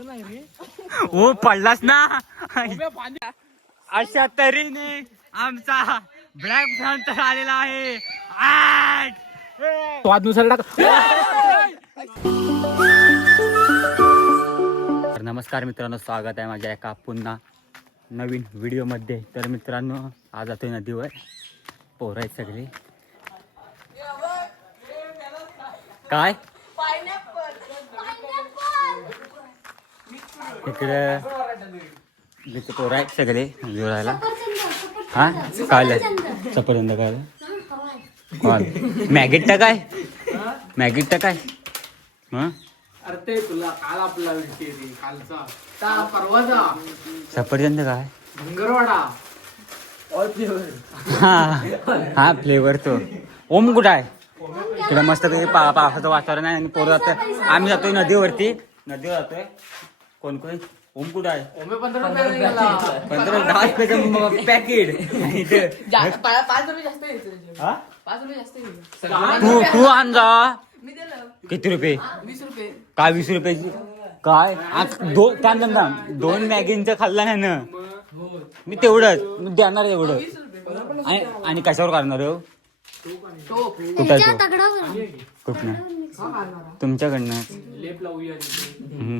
हो पडलास ना. अशा तऱ्हेने आमचा ब्लॅक पॅन्थर आलेला आहे. स्वादनुसार टाक. नमस्कार मित्रांनो, स्वागत आहे माझ्या एका पुन्हा नवीन व्हिडिओमध्ये. तर मित्रांनो, आज जातोय नदीवर. पोरं आहेत सगळे. काय इकडे पोरं आहेत सगळे जोडायला. हा काय सफरचंद काय कोण मॅगीट काय मॅगीट काय मग अरे ते तुला काल आपला कालचा परवाचा सफरचंद काय भंगरवाडा ऑल फ्लेवर. हा फ्लेवर तो. ओम कुठं आहे? तिकडे मस्त पावसाचं वातावरण आहे आणि पोरं जातं. आम्ही जातोय नदीवरती. नदीवर जातोय. कोण कोण? ओम कुठं आहे? 15 10 रुपयाचं पॅकेट. 5 रुपये जास्त घ्यायचं. 5 रुपये जास्त घ्यायचं. तू आण जा. मी दिलं किती रुपये? 20 रुपये. काय 20 रुपयाची काय? त्यानंतर 2 मॅगींचं खाल्लं नाही ना मी. तेवढंच मी देणार एवढं. 20 रुपये. आणि कशावर करणार हो? टोप. कुठं कुठनं? तुमच्याकडनं लेप लावूया.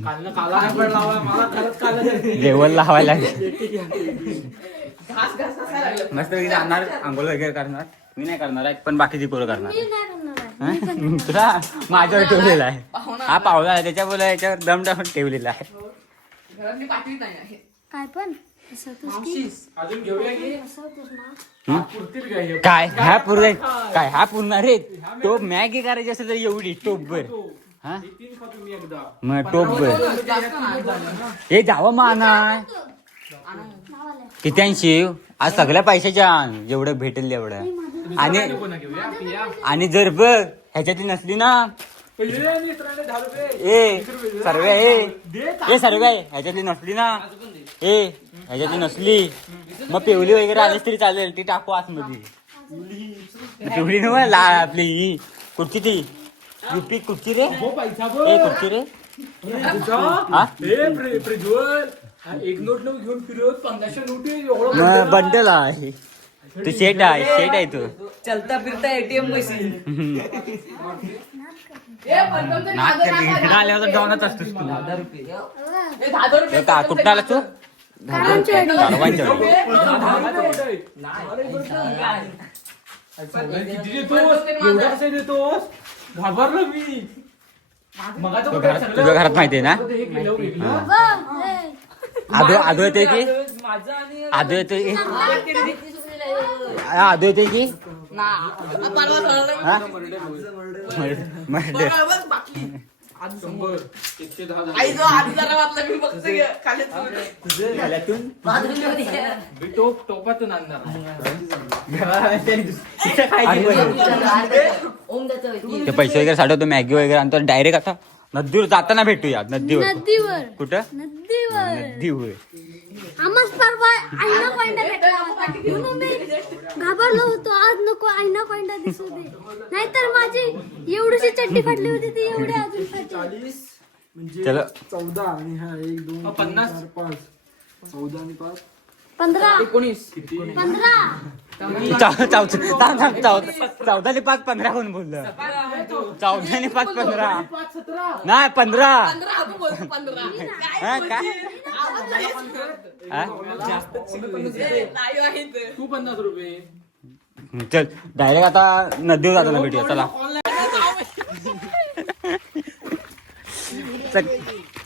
कालनं काला नाही पण लावा मला खरंच काला लेवल लावायला घास घास घासायला लागलं. मस्त जाणार. आंघोळ वगैरे करणार. मी नाही करणार आहे, पण बाकीची पोरं करणार. तुला माझ्यावर ठेवलेला आहे. हा पावला आहे त्याच्यामुळे याच्यावर दम टाकून ठेवलेला आहे. घरातली पाठवीत नाही आहे. काय पण अजून घेऊया की पुरतील काय काय ह्या पूर्ण काय ह्या पूर्ण रे टोप मॅगी करायची असेल तर एवढी टोपभर. हा 3 खातो मी एकदा. मग टोपभर जास्त नाही. हे जावं माना किती 80. आज सगळ्या पैशाच्या जेवढं भेटेल तेवढं. आणि जर बघ ह्याच्यातली नसली ना ए सर्व ह्याच्यातली नसली ना ह्याच्यातली नसली मग पिवली वगैरे आलीच तरी चालेल. ती टाकू आतमध्ये. पिवली ना आपली ही कुठची ती युपी कुठची रे? कुठची रे? एक नोट घेऊन फिरत 1500 नोटी बंडल आहे. तू शेट आहे तू. चलता फिरता एटीएम मशीन. इकडे आल्यावर जाऊनच असतोस तू. 10 रुपये. कुठं आला तू? किती देतोस? एवढा कसं देतोस? घाबरलो मी. तुझ्या घरात माहितीये ना? आदो येते की आदो येते की आदो येते की आज 100 110 आई जो आधी जरा वाटला मी फक्त खाली टोपातून आणणार. ते पैसे वगैरे साठवतो. मॅगी वगैरे आणतो. डायरेक्ट आता नदीवर जाताना भेटूया. नदीवर कुठं? नदीवर. आम्हाच परवा आईना कोंडा भेटला म्हणून मी घाबरलो होतो. आज नको आईना कोंडा दिसू दे, नाहीतर माझी एवढीशी चड्डी फाटली होती ती एवढी अजून फाटली. चलो 14 आणि हा 1 2 50 4 5 14 आणि 5 15 15 14 ने 5 15 कोण बोललं? 14 ने 5 15 नाही 15. 15 आपण बोलतो 15. हा, काय? हा? नाही आहे ते. तू 50 रुपये. चल डायरेक्ट आता नदीवर जाताना भेटूया. चला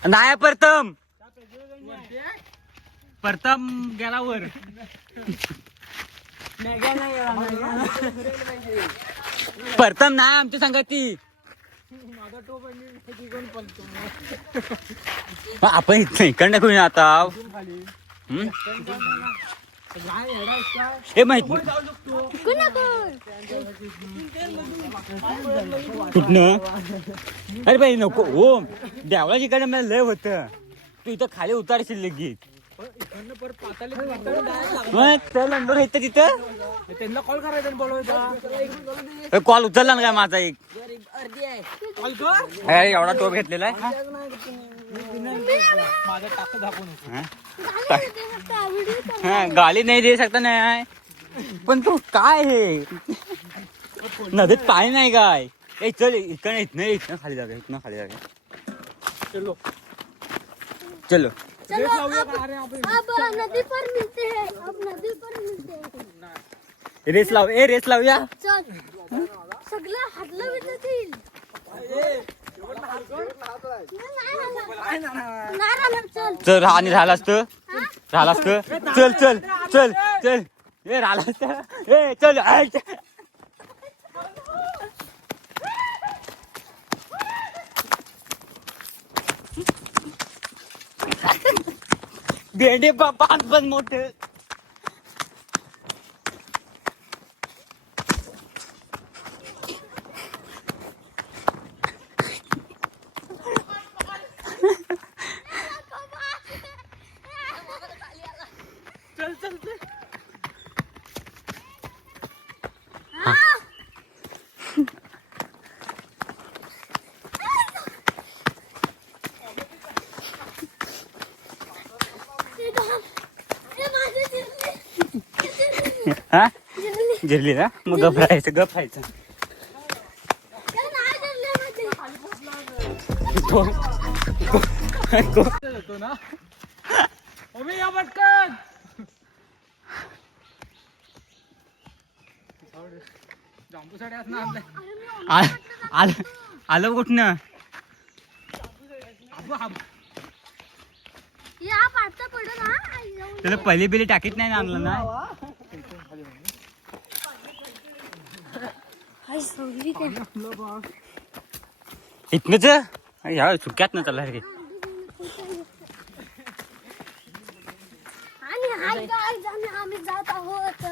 नाही प्रथम गेला वर. प्रथम नाही आमच्या संगती. आपण इकडनं घेऊन आता हे माहित कुठनं? अरे बाई नको हो. देवळाची कडे मला लय होत. तू इथं खाली उतारशील लगेच. नंबर आहे तिथं. त्यांना कॉल करायचा आणि बोलवायचा. कॉल उचलला ना काय माझा एक? अर्धी आहे. कॉल कर. एवढा टोप घेतलेला आहे. हाँ, गाली नहीं दे सकता नाही पण तू काय हे नदीत पाणी नाही काय ए चल इथनं खाली जागा इथनं खाली जागा चलो चलो अब नदी पर मिलते हैं अब नदी पर मिलते हैं रेस लावूया चल सगळं हातलं विचारतील चल चल आणि झालास तर चल चल चल चल ए राहिलास तर ए चल भेंडे पाच पण मोठे हा जिरली ना मग गप राहायचं आलं कुठनं या पाडता पडलं ना त्याला पहिले बिले टाकीत नाही ना आणलं ना इथनच ह्या सुक्यात ना चालला रे आणि हाय गाईज आम्ही जात आहोत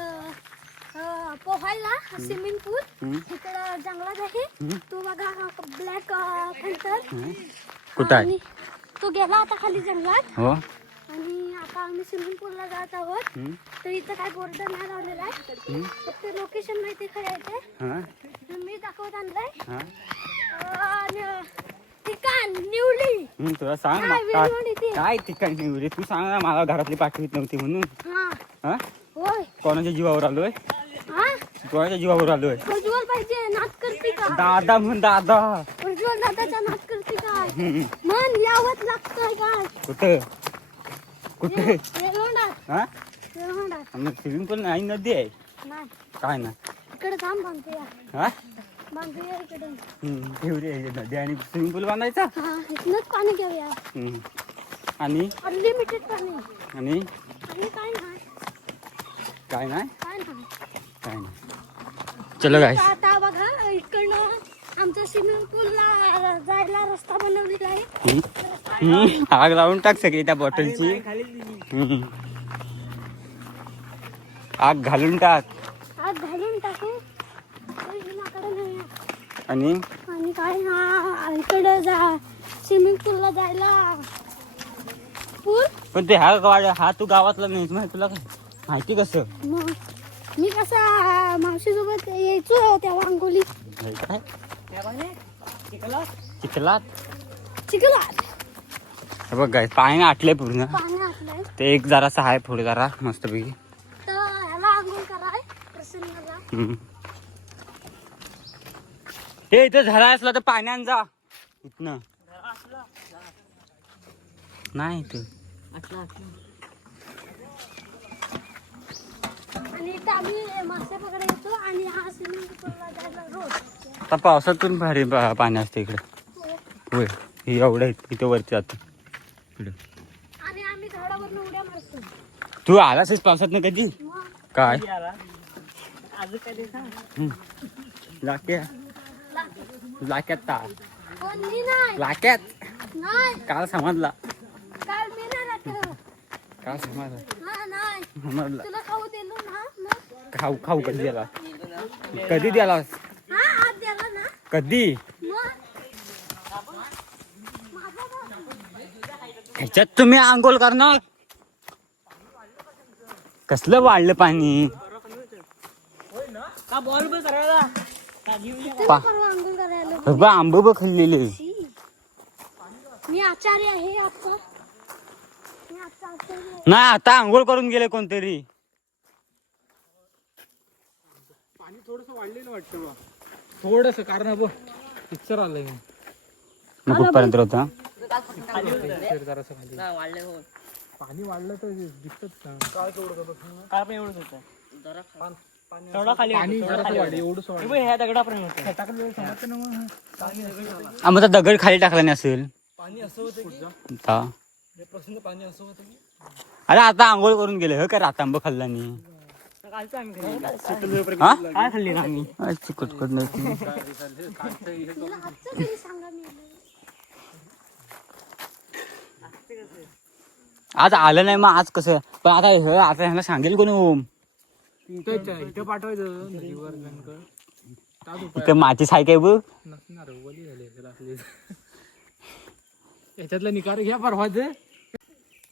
पोहायला स्विमिंग पूल इकडं जंगलात आहे तो बघा ब्लॅक पॅन्थर कुठं आहे तो गेला आता खाली जंगलात हो आणि आता आम्ही स्विमिंग पूलला जात आहोत तर इथं काय बोर्ड नाही लावलेला आहे फक्त लोकेशन माहिती काय आहे ते मी दाखवत आणलंय आणि ठिकाण निवली तुला सांग काय ठिकाण निवली तू सांग ना मला घरातली पाठवीत नव्हती म्हणून हा होय कोणाच्या जीवावर आलोय कोणाच्या जीवावर आलोय उज्ज्वल पाहिजे नाच करते का दादा म्हण दादा उज्ज्वल दादाचा नाच करते काय मन यावत लागतंय काय कुठे रेवंडात हा रेवंडात स्विमिंग पूल नाही नदी आहे नाही काय ना इकडे थांब बांधूया हा बांधूया इकडे एवढी नदी आणि स्विमिंग पूल बांधायचा हा इथनच पाणी घेऊया आणि अनलिमिटेड पाणी आणि आणि काय नाही काय नाही काय नाही काय नाही चलो गाय आता बघा इकडनं आमच्या स्विमिंग पूलला जायला रस्ता बनवलेला आहे आग लावून टाक सगळी त्या बॉटलची आग घालून टाक आग घालून टाकू आणि आणि काय ना इकडे जा स्विमिंग पूलला जायला पूल पण ते हा तू गावातला नाही माहिती तुला काय माहिती कसं मग मी कसा मावशीसोबत यायचो त्या वांगोली काय चिखलात हे बघ गाय पाणी आटलंय पूर्ण पाणी आटलंय ते एक जरासा आहे पुढे जरा मस्त पैकी तर ह्याला आंघोळ कराय प्रसन्नला हे इथं झाला असला तर पाण्यान जा इथनं नाही इथं आणि इथं आम्ही मासे पकडायला येतो आणि हा स्विमिंग पूलला जायला रोज आता पावसातून भारी पाणी असतं इकडे होय हे एवढं इथं वरती जातं इकडे आणि आम्ही झाडावरनं उड्या मारतो तू आलास पावसात ना कधी काय लाक्यात पण मी नाही लाक्यात नाही काल समजला काल मी नाही राहतो काल समजला हा नाही समजला तुला खाऊ दिलो ना मग खाऊ कधी द्याला कधी द्यालास हा आज द्याला ना कधी मग ह्याच्यात तुम्ही आंघोळ करणार कसलं वाढलं पाणी परवा आंघोळ करायला बाबा आंब बघ खाल्लेले मी आचार्य आहे आपका. मी आजचा आचार्य आहे. नाही आता आंघोळ करून गेले कोणतरी. पाणी थोडस वाढलेलं वाटतं बा. थोडस कारण बघ पिक्चर आलंय कुठपर्यंत होता. जरासं खाली वाढले हो. पाणी वाढलं तर दिसतच ना. काय तेवढं काय पण एवढंच होतं. तेवढा खाली पाणी जरासं वाढलं एवढंच वाढलं. ह्या दगडापर्यंत होतं. टाकलं समजतं ना मग. मग दगड खाली टाकला नाही असेल. पाणी असं होतं की आता या प्रश्न पाणी असं होतं की अरे आता आंघोळ करून गेले हो का रातांब खाल्ला नाही. काय खाल्ली ना आम्ही. चिकटकट नव्हती. मला आजचं तरी सांगा मी. आज आलं नाही मग आज कसं. पण आता आता ह्याला सांगेल कोणी ओम. इथं पाठवायचं नदीवर गणकर इथं माती साय काय बघ. नसणार वली झाली असेल असली. याच्यातला निकार घ्या परवाचं.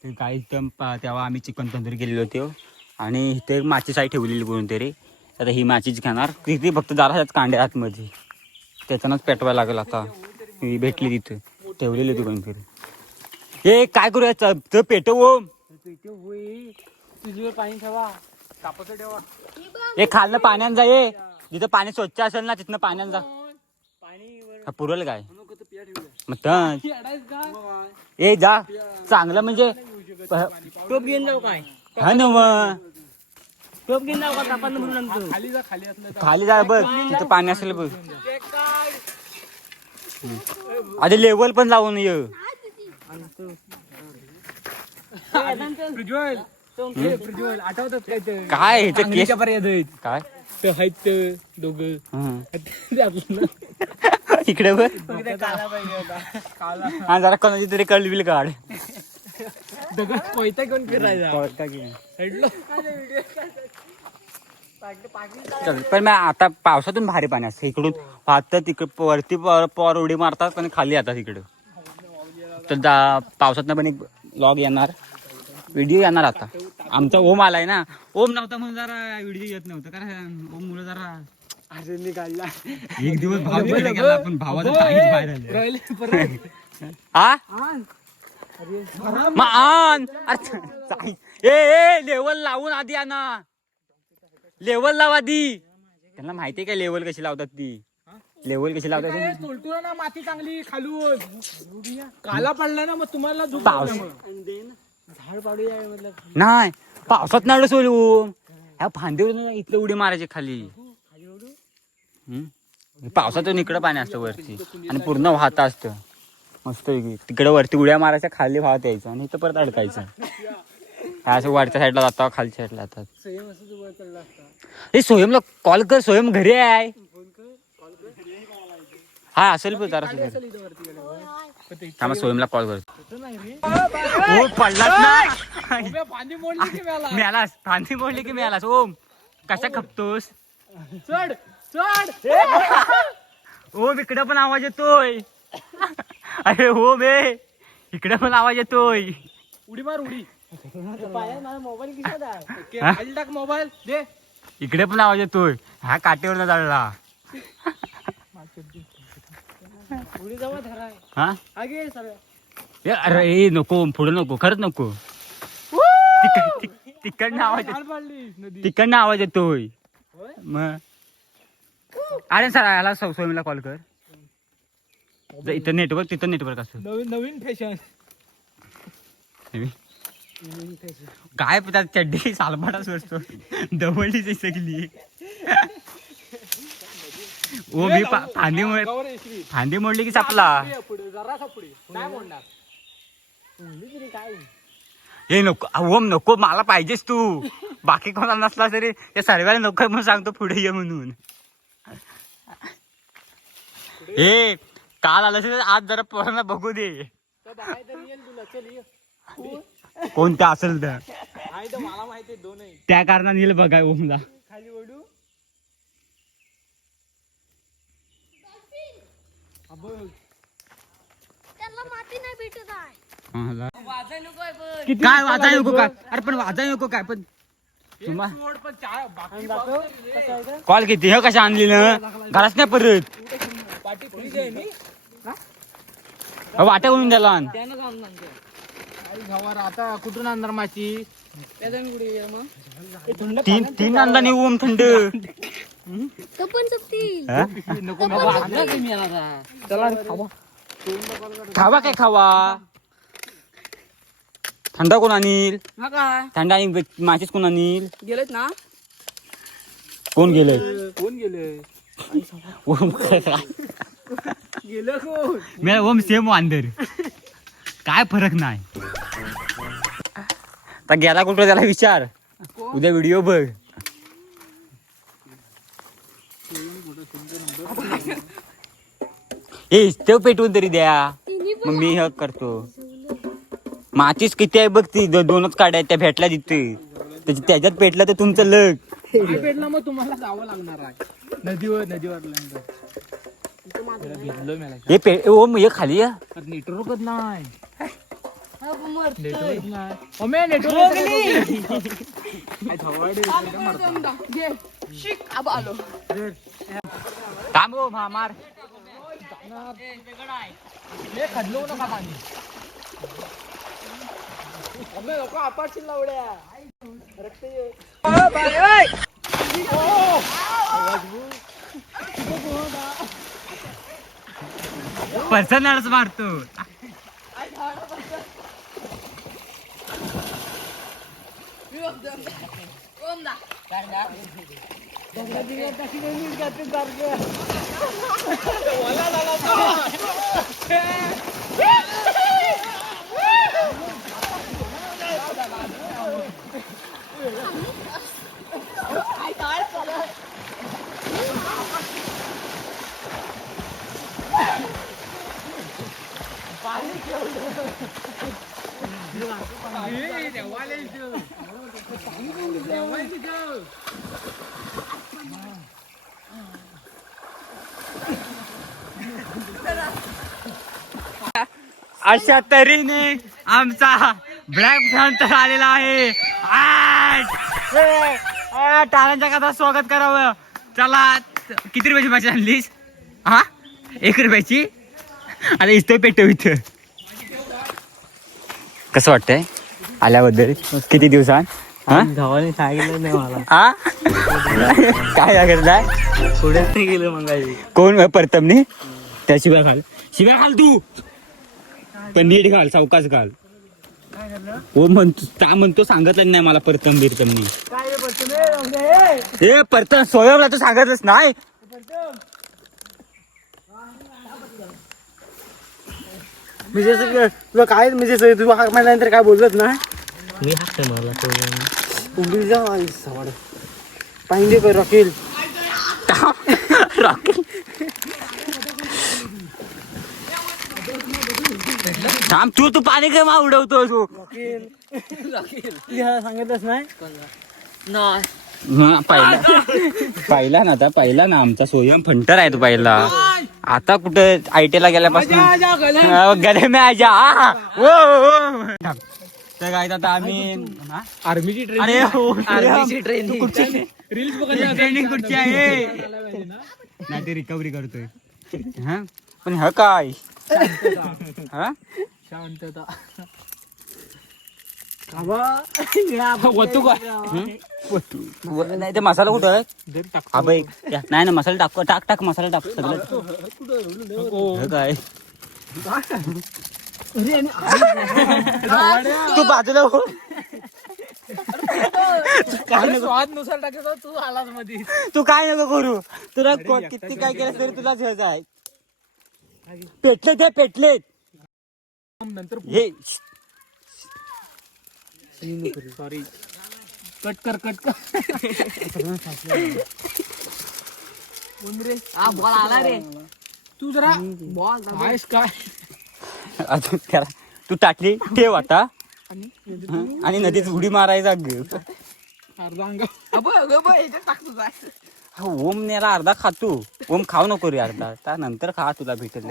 ते काय तेव्हा आम्ही चिकन तंदूरी केलेलो होतो आणि इथे एक माची साई ठेवलेली कोणतरी. आता ही माचीच घेणार किती फक्त जराशाच कांड्या आतमध्ये त्याच्यानंच पेटवायला लागेल. आता ही भेटली तिथं ठेवलेली होती कोणतरी. हे काय करूया पेटव ओम. तुझीवर पाणी ठेवा. कापचं ठेवा. हे खाल्लं पाण्यात जा. ये जिथं पाणी स्वच्छ असेल ना तिथनं पाण्यात जा. पुरवलं काय मग ए जा चांगलं म्हणजे टोप घेऊन जाऊ काय. हा ना मग टोप घेऊन जाऊ का तापानं भरून आणतो. खाली जा खाली असलं खाली जा बघ तिथं पाणी असेल बघ. आधी लेवल पण लावून ये. प्रज्वल प्रज्वल आठवतात काय ते काय ह्याचं केस अंगणीच्या पर्यंत काय ते आहेत दोघं हं. ते आपलं इकडे बघ. काला पाहिजे होता. काला हा जरा कोणाची तरी कळविल काढ. दगड कोयता घेऊन फिरायचा साईडला. चल पण मग आता पावसातून भारी पाणी असतं इकडून वाहतं तिकडे वरती पॉर उडी मारतात आणि खाली येतात इकडं. तर पावसातनं पण एक लॉग येणार व्हिडिओ येणार. आता आमचा ओम आलाय ना. ओम नव्हता म्हणून जरा व्हिडिओ येत नव्हतं कारण ओम मुलं जरा अरे निघाला एक दिवस भाव तिकडे गेला पण भावाचं काहीच बाहेर आलं. राहिले परत हा मग आण. ए लेवल लावून आधी आणा. लेवल लाव आधी. त्यांना माहितीये का लेवल कशी लावतात ती. लेवल कशी लावतात तोलतोय ना माती चांगली खालून काला पडला ना मग तुम्हाला झोप पाऊस झाड पाडूया मतलब नाही पावसात नाही सोडू. ह्या फांदीवर इथलं उडी मारायची खाली. पावसातून इकडं पाणी असतं वरती आणि पूर्ण वाहत असतं मस्त. तिकडे वरती उड्या मारायच्या खाली वाहत यायचं आणि इथं परत अडकायचं. असं वरच्या साईडला जातात खालच्या साईडला जातात. हे सोयमला कॉल कर. सोयम घरी आहे. हा असेल पण जरा सोयमला कॉल करतो. हो पडलाच ना. पाणी मोडली की मला मिळालास फांदी मोडली की मिळालास. ओम कशा खपतोस. चढ चढ ओम इकडे पण आवाज येतोय. अरे हो बे इकडे पण आवाज येतोय. उडी मार उडी मोबाईल किती खाली टाक मोबाईल दे. इकडे पण आवाज येतोय. हा काटेवर न जाळला. उडी जावा धरा. हा आगे सर. ए, अरे ए नको पुढे नको खरंच नको. तिकडनं आवाज नदी तिकडनं आवाज येतोय. मग अरे सर याला सोयीला कॉल कर. इथं नेटवर्क तिथं नेटवर्क असं नवीन नवीन फॅशन काय त्यात चड्डी सालबाटाच वरतो दवळली सगळी. ओ मी फांदी मोडली की सापला. जरा पुढे काय मोडणार काय हे नको ओम नको मला पाहिजेस तू. बाकी कोणाला नसला तरी त्या सर्वाला नको म्हणून सांगतो पुढे ये म्हणून. हे काल आलं आज जरा पोरांना बघू दे. कोणत्या असेल तर मला माहिती दोन त्या कारणाने येईल बघाय ओमला. खाली ओढू त्याला माती नाही भेटत आहे. वाजाय नको आहे पण. काय वाजाय नको काय. अरे पण वाजाय नको काय पण कॉल किती हे कशा आणली ना घराच नाही परत. पाठी फ्रीज आहे नी वाटा करून द्याला त्यानं काम सांगतो गवार आता कुठून आणणार माशी कुठे मग तीन अंदा नेऊ ओम थंड तो पण चुकतील. नको चला खावा काय खावा थंडा कोण आणील काय थंडा आणि माचीस कोण आणील गेलेत ना कोण गेले कोण गेले ओम गेलं कोण मी ओम सेम वांदर काय फरक नाही आता गेला कुठं त्याला विचार उद्या व्हिडिओ बघ ए ते पेटवून तरी द्या मग मी हे करतो माचीस किती आहे बघ ती दोनच काड्या त्या भेटल्या तिथे त्याच्यात पेटलं तर तुमचं लग पेटला मग तुम्हाला जावं लागणार आहे नदीवर भिजलो मला हे ओम हे खाली या नेटवर्कच नाही नेटवर्क नाही ओमे नेटवर्क शिक आबा आलो थांब ओम हा मार हे खदलो नका पाणी ओमे नको आपाटशील लावड्या रक्त ये पर्सनलच मारतो अशा तऱ्हेने आमचा ब्लॅक पॅन्थर आलेला आहे टाळ्यांच्या कथा स्वागत करावं चला किती रुपयाची भाजी आणलीस हा 1 रुपयाची आता इथं पेटव इथं कसं वाटतंय आल्याबद्दल किती दिवसांत हा गावाने सांगितलं नाही मला हा काय लागत पुढे नाही गेलं मग कोण परतमने त्या शिव्या खाल तू पण नीट घाल सावकाश घाल हो म्हणतो सांगितलं नाही मला परतम बिरतमनी हे परतम सोयमला तू सांगितलंच नाही म्हणजे तुला काय म्हणजे तू हाक मारल्यानंतर काय बोलत ना मी हाकते मला उघडी जा पाहिजे कर रॉकेल रॉकेल थांब तू पाणी काय मा उडवतो तू सांगितलंच नाही पाहिला ना आता पाहिला ना आमचा सोयम फंटर आहे तो पहिला आता कुठं आयटीला गेल्यापासून गले में आजा तर काय आता आम्ही आर्मीची अरे आर्मीची ट्रेनिंग कुठची रील्स ट्रेनिंग कुठची आहे नाही ते रिकव्हरी करतोय हा पण ह काय हा शांतता नाही ते मसाला कुठं आहे नाही ना मसाला टाक मसाला टाक सगळं काय तू बाजूला हो स्वादनुसार टाकायचं तू आलाच मध्ये तू काय नको करू तुला किती काय केलं तरी तुला झेज आहे पेटले नंतर हे सॉरी कट कर बॉल आला रे तू जरा बॉल आहेस काय अजून त्याला तू टाकली ठेव आता आणि नदीत उडी मारायचा अर्धा अंग टाक तुझा ओम नेला अर्धा खातो ओम खाऊ नको रे अर्धा त्यानंतर खा तुला भेटेल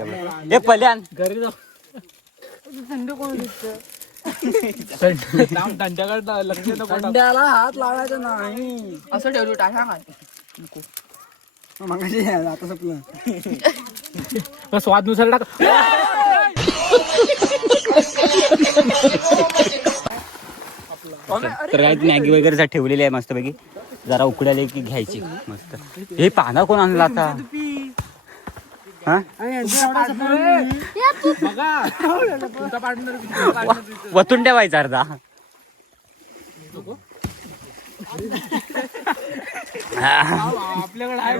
हे पल्यान घरी जाऊ थंड कोण दिसत त्यांच्याकडे लक्ष नको थंड्याला हात लावायचा नाही असं ठेवलं टाका मग आता संपलं स्वादनुसार टाक तर काय मॅगी वगैरे ठेवलेली आहे मस्तपैकी. जरा उकडाले की घ्यायची मस्त. हे पाना कोण आणला आता? हा वतून ठेवायचा अर्धा. आपल्याकडे आहे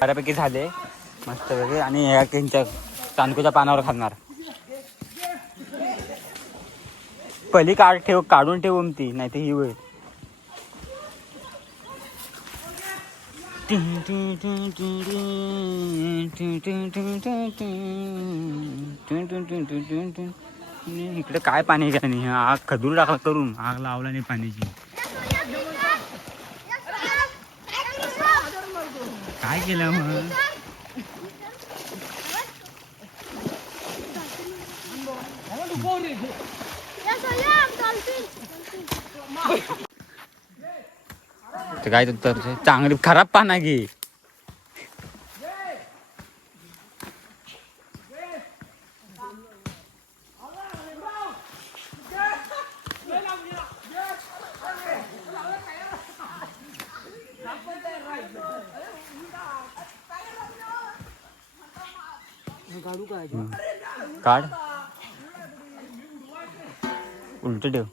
बऱ्यापैकी झाले मस्त वगैरे. आणि ह्या त्यांच्या तांदूळच्या पानावर खाणार. पहिली काढून ठेवू ती, नाही तर ही होईल. इकडे काय पाणी का नाही. आग खदूर टाकला करून आग लावला नाही पाण्याची. काय केलं मग? काय तर चांगली खराब पाना घे. काढ उलट ठेव.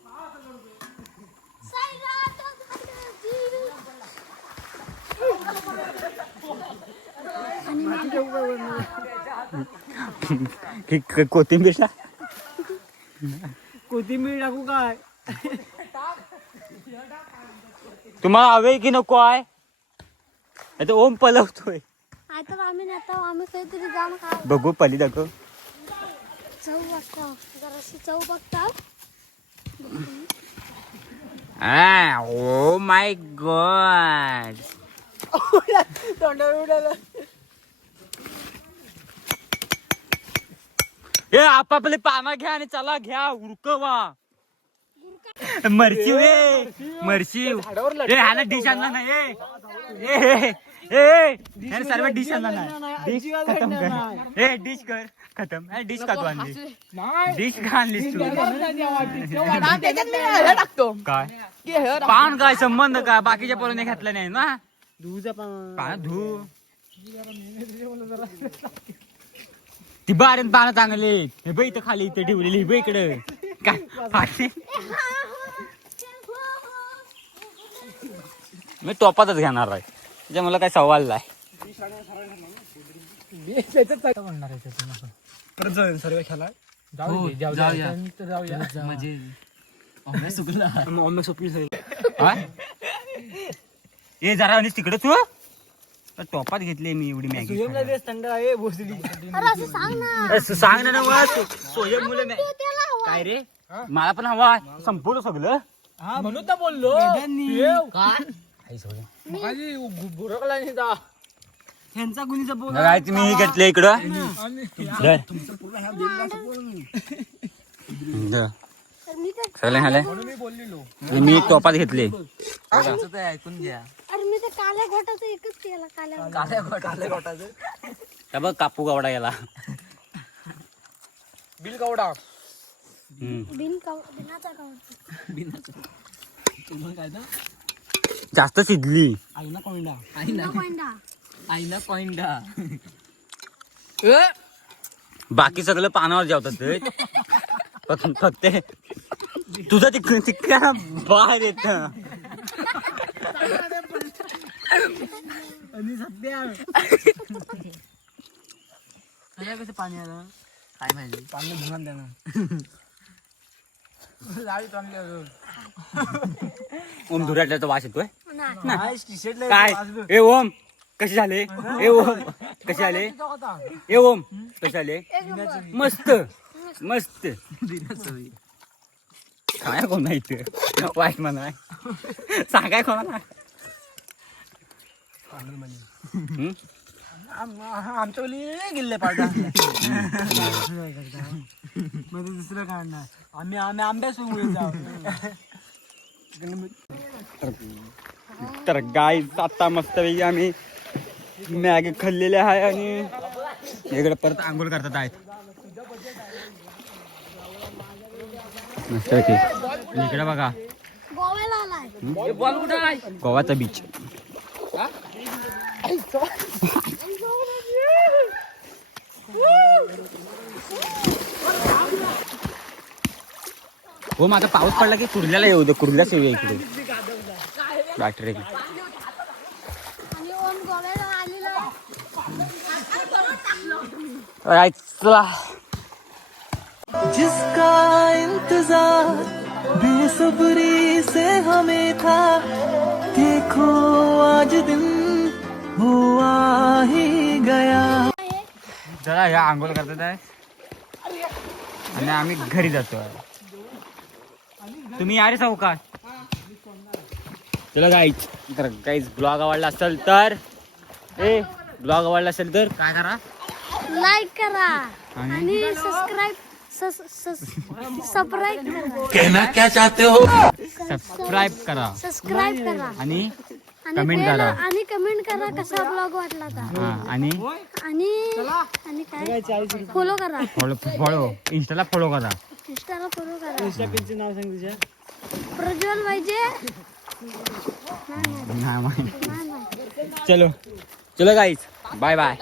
कोथिंबीर टाकू काय? तुम्हाला हवे की नको आहे? आता ओम पलवतोय. आता आम्ही काहीतरी जाम खा. बघू पली दाखव. चव बघता जराशी चव बघता. Oh my God. हे आपापले पाना घ्या आणि चला घ्या उरकवा. मरची ह्याला डिश आणला नाही. सर्व डिश आणला नाही. डिश खतम कर. हे डिश कर खतम. डिश का तू आणली? डिश का आणलीस तू? काय पान काय संबंध काय? बाकीच्या पोरांनी घातलं नाही ना. पान धू. ती बारेन पानं चांगले. हे बाई इथं खाली इथं ठेवलेली. बाई इकडे काय मी टोपातच घेणार आहे. त्याच्या मला काय सवाल नाही. सर्व खेळा हे जरा तिकडे तू टोपात घेतली मी एवढी मॅगी. सांग ना सोयम मुलं काय रे. मला पण हवा संपवलं सगळं म्हणून तर बोललो. त्यांचा गुणीचा बोल मी घेतलं इकडं. सगळं झालं. मी टोपात घेतले. ऐकून घ्या. अरे मी ते काल्या घोटाचं एकच केलं. काल्या घोटाचं बघ कापू गावडा गेला. बिल गावडा. बिनाचा जास्त शिजली. आईना कोंडा. आईना कोंडा. बाकी सगळं पानावर जेवतात. फक्त तुझं तिकडे बाहेर येत. आणि सध्या कसं पाणी आलं काय माहिती पाणी धुणार द्या ना लावी चांगली अजून. ओम धुराटल्याचा वास येतोय नाही टी-शर्टला काय ए ओम कसे झाले ए ओम कसे आले ए ओम कसे आले मस्त मस्त काय कोण इथे वाईट म्हणा सांगाय कोणाला हम्म? आमच्या वेळी गेले पाडा मध्ये दुसरं काढणार आम्ही आंब्यासमोर जाऊ तर गाय आता मस्त आम्ही मॅगी खाल्लेले आहे आणि इकडे परत आंघोळ करतात आहेत मस्त इकडे बघा गोव्याला आलाय गोवाचा बीच हो माझा पाऊस पडला की कुर्ल्याला येऊ दे कुर्ल्याच येऊया इकडे डॉक्टर आणि ओम गोव्याला आलेला आहे. चला जिसका इंतजार बेसब्री से हमें था देखो आज दिन हुआ ही गया. चला ह्या आंघोळ करतात आहे आणि आम्ही घरी जातो तुम्ही यार सावकार चला गाईच तर गाईच ब्लॉग आवडला असेल तर ब्लॉग आवडला असेल तर काय करा लाईक करा आणि आणि सबस्क्राईब करा कहना क्या चाहते हो. सबस्क्राईब करा सबस्क्राईब करा आणि आणि कमेंट bell- करा आणि कमेंट करा कसा ब्लॉग वाटला तर हा आणि आणि काय फॉलो करा फॉलो इंस्टाला फॉलो करा इंस्टाला फॉलो करा पेनचं नाव सांग तुझ्या प्रज्वल पाहिजे नाही माहिती. नाही चलो चलो गाईच बाय बाय